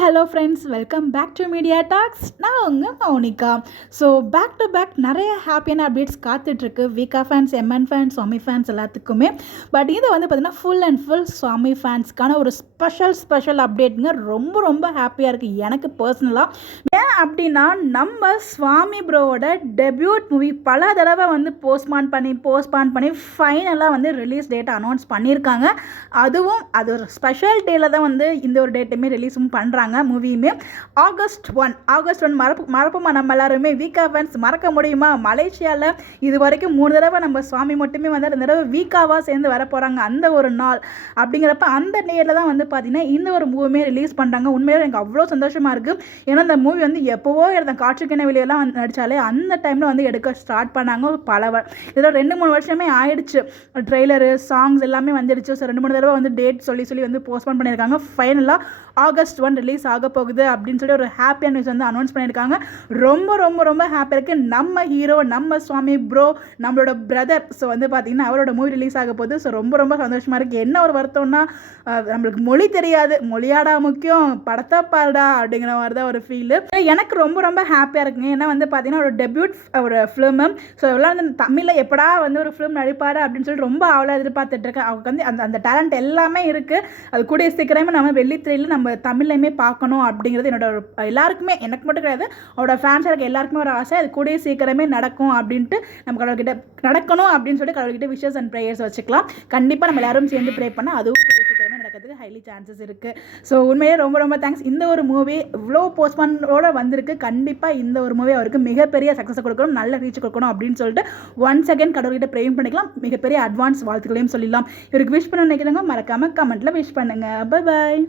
Hello friends, welcome back to media talks. நான் உங்கள் Mounika. So back to back நிறைய ஹாப்பியான அப்டேட்ஸ் காத்துட்ருக்கு விகா fans, MN fans, Swamy fans எல்லாத்துக்குமே. பட் இது வந்து பார்த்திங்கன்னா ஃபுல் அண்ட் ஃபுல் சுவாமி ஃபேன்ஸ்க்கான ஒரு ஸ்பெஷல் அப்டேட்டுங்க. ரொம்ப ரொம்ப ஹாப்பியாக இருக்குது எனக்கு பர்சனலாக. ஏன் அப்படின்னா, நம்ம சுவாமி ப்ரோவோட டெபியூட் மூவி பல தடவை வந்து போஸ்ட்பான் பண்ணி ஃபைனலாக வந்து ரிலீஸ் டேட்டை அனௌன்ஸ் பண்ணியிருக்காங்க. அதுவும் அது ஒரு ஸ்பெஷல் டேயில் தான் வந்து இந்த ஒரு டேட்டுமே ரிலீஸும் பண்ணுறாங்க. மூவியுமே ஆகஸ்ட் 1 மறப்போமா நம்ம எல்லாருமே? வீக்கா ஃபேன்ஸ் மறக்க முடியுமா? மலேசியாவில் இது வரைக்கும் 3 தடவை நம்ம சுவாமி மட்டுமே வந்து 2 தடவை வீக்காவாக சேர்ந்து வர போகிறாங்க அந்த ஒரு நாள். அப்படிங்கிறப்ப அந்த நேரில் தான் வந்து பார்த்தீங்கன்னா இந்த ஒரு மூவியுமே ரிலீஸ் பண்ணுறாங்க. உண்மையிலே எனக்கு அவ்வளோ சந்தோஷமாக இருக்குது. ஏன்னா இந்த மூவி வந்து எப்போவோ எடுத்த காற்றுக்கிண வெளியெல்லாம் வந்து நடித்தாலே அந்த டைமில் வந்து எடுக்க ஸ்டார்ட் பண்ணாங்க. இதில் 2-3 வருஷமே ஆயிடுச்சு. ட்ரெய்லரு, சாங்ஸ் எல்லாமே வந்துடுச்சு. ஸோ 2-3 தடவை வந்து டேட் சொல்லி வந்து போஸ்ட்பான் பண்ணியிருக்காங்க. ஃபைனலாக ஆகஸ்ட் 1 ரிலீஸ் ஆக போகுது அப்படின்னு சொல்லி ஒரு ஹாப்பியான நியூஸ் வந்து அனௌன்ஸ் பண்ணியிருக்காங்க. ரொம்ப ரொம்ப ரொம்ப ஹாப்பியாக இருக்குது. நம்ம ஹீரோ, நம்ம சுவாமி ப்ரோ, நம்மளோட பிரதர், ஸோ வந்து பார்த்திங்கன்னா அவரோட மூவி ரிலீஸ் ஆக போகுது. ஸோ ரொம்ப ரொம்ப சந்தோஷமாக இருக்குது. என்ன ஒரு வருத்தம்னா, நம்மளுக்கு மொழி தெரியாது, மொழியாடா முக்கியம், படத்தை பாருடா அப்படிங்கிற மாதிரி தான் ஒரு ஃபீலு. எனக்கு ரொம்ப ரொம்ப ஹாப்பியாக இருக்குங்க. ஏன்னா வந்து பார்த்திங்கன்னா ஒரு டெபியூட் ஒரு ஃபிலிமு. ஸோ எல்லாம் வந்து தமிழில் எப்படா வந்து ஒரு ஃபிலிம் நடிப்பார் அப்படின்னு சொல்லி ரொம்ப அவ்வளோ எதிர்பார்த்துட்ருக்கேன். அவருக்கு வந்து அந்த டேலண்ட் எல்லாமே இருக்குது. அது கூடிய சீக்கிரமே நம்ம வெள்ளித்திரையில் நம்ம தமிழ்லையுமே பார்க்கணும் அப்படிங்கிறது என்னோட எல்லாருக்குமே, எனக்கு மட்டும் கிடையாது, அவரோட ஃபேன்ஸாக இருக்க எல்லாருக்குமே ஒரு ஆசை. அது கூடிய சீக்கிரமே நடக்கும் அப்படின்ட்டு நம்ம கடவுள்கிட்ட நடக்கணும் அப்படின்னு சொல்லிட்டு கடவுள்கிட்ட விஷஸ் அண்ட் ப்ரேயர்ஸ் வச்சுக்கலாம். கண்டிப்பாக நம்ம எல்லாரும் சேர்ந்து ப்ரே பண்ணால் அதுவும் கூடிய சீக்கிரமே நடக்கிறதுக்கு ஹைலி சான்சஸ் இருக்குது. ஸோ உண்மையே ரொம்ப ரொம்ப தேங்க்ஸ். இந்த ஒரு மூவி இவ்வளோ போஸ்ட்பானோட வந்திருக்கு. கண்டிப்பாக இந்த ஒரு மூவி அவருக்கு மிகப்பெரிய சக்ஸஸ் கொடுக்கணும், நல்ல ரீச் கொடுக்கணும் அப்படின்னு சொல்லிட்டு ஒன்ஸ் அகேன் கடவுள்கிட்ட ப்ரேயும் பண்ணிக்கலாம். மிகப்பெரிய அட்வான்ஸ் வாழ்த்துக்களையும் சொல்லிடலாம். இவருக்கு விஷ் பண்ண நினைக்கிறவங்க மறக்காமல் கமெண்ட்டில் விஷ் பண்ணுங்கள். Bye bye.